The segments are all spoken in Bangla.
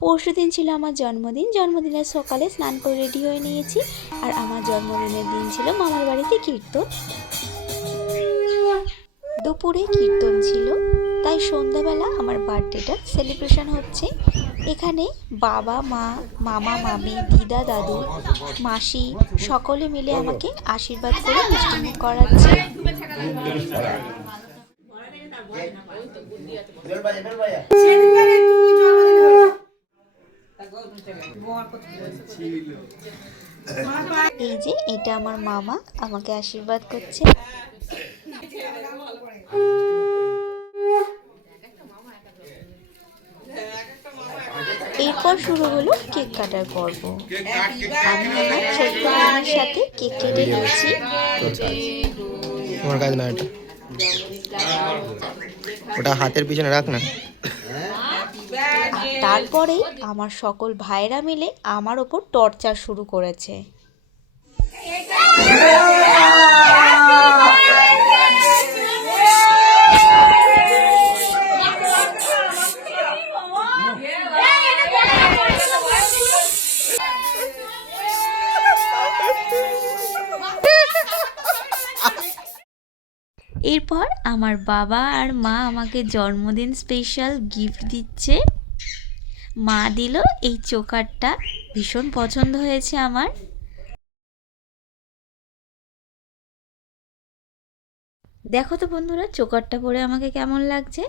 পরশুদিন ছিল আমার জন্মদিন। জন্মদিনের সকালে স্নান করে রেডি হয়ে নিয়েছি। আর আমার জন্মদিনের দিন ছিল মামার বাড়িতে কীর্তন। দুপুরে কীর্তন ছিল, তাই সন্ধ্যাবেলা আমার বার্থডেটা সেলিব্রেশন হচ্ছে। এখানে বাবা, মা, মামা, মামি, দিদা, দাদু, মাসি সকলে মিলে আমাকে আশীর্বাদ করে মিষ্টিমুখ করাচ্ছে। এই যে এটা আমার মামা আমাকে আশীর্বাদ করছে। এরপর শুরু হলো কেক কাটার পর্ব। আমি আমার ছোট্ট বোনের সাথে কেক কেটে নিয়েছি। তোমার কাজ না এটা, ওটা হাতের পিছনে রাখ না। তারপরেই আমার সকল ভাইরা মিলে আমার ওপর টর্চার শুরু করেছে। এরপর আমার বাবা আর মা আমাকে জন্মদিন স্পেশাল গিফট দিচ্ছে। মা দিল এই চোকারটা, ভীষণ পছন্দ হয়েছে আমার। দেখো তো বন্ধুরা, চোকারটা পরে আমাকে কেমন লাগছে।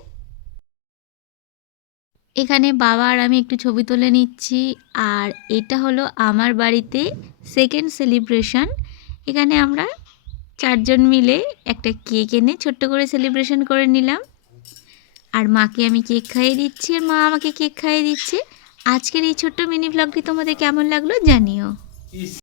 এখানে বাবা আর আমি একটু ছবি তুলে নিচ্ছি। আর এটা হলো আমার বাড়িতে সেকেন্ড সেলিব্রেশন। এখানে আমরা 4 জন মিলে একটা কেক এনে ছোট্ট করে সেলিব্রেশন করে নিলাম। আর মাকে আমি কেক খাইয়ে দিচ্ছি, আর মা আমাকে কেক খাইয়ে দিচ্ছে। আজকের এই ছোট্ট মিনি ব্লগটি তোমাদের কেমন লাগলো জানিও।